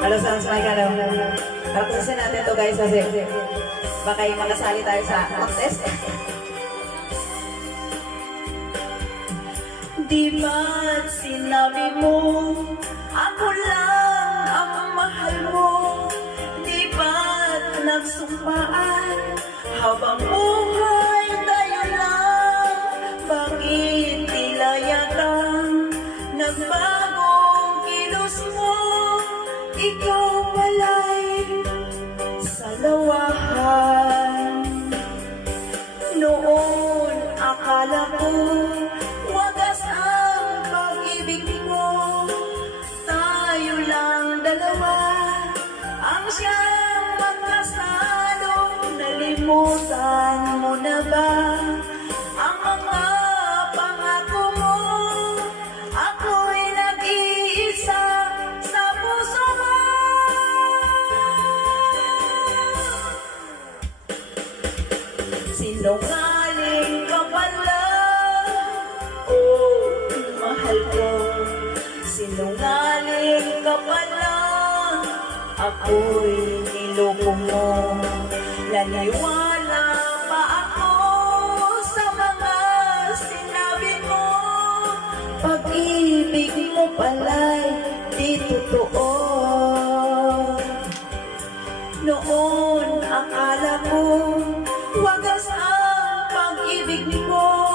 Ano sounds like ano? Practicein natin to guys kasi baka yung makasali tayo sa contest. Di ba't sinabi mo ako lang ang mahal mo? Di ba't nagsumpaan habang buhay tayo lang? Bakit tila yatang nagbagong kilos mo? Ikaw pala'y salawahan. Noon akala ko wagas ang pag-ibig mo. Tayo lang dalawa ang siyang magkasalo. Nalimutan mo na ba ang mga pangako mo? Ako'y nag-iisa sa puso mo. Sinungaling ka pala, oh mahal ko. Sinungaling ka pala, ako'y niloko mo. Naniwala pa ako sa mga sinabi mo. Pag-ibig mo pala'y di totoo. Noon akala ko wagas ang pag-ibig mo.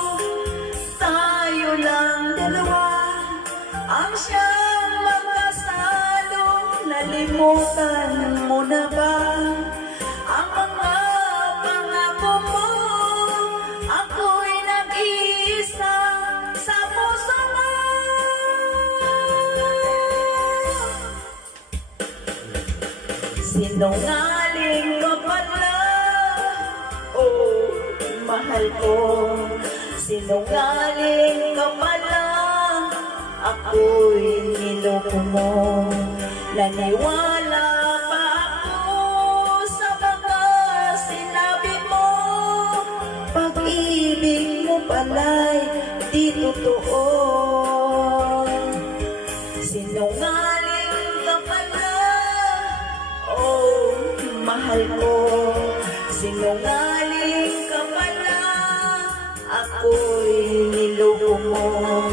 Tayo lang dalawa ang siyang magkasalo. Nalimutan mo na ba ang mga pangako mo? Ako'y nag-iisa sa puso mo. Sinungaling ka pala, oh mahal ko. Sinungaling ka pala, ako'y niloko mo. Naniwala pa ako sa mga sinabi mo. Pag-ibig mo pala'y di totoo. Sinungaling ka pala, oh mahal ko. Sinungaling ka pala, ako'y niloko mo.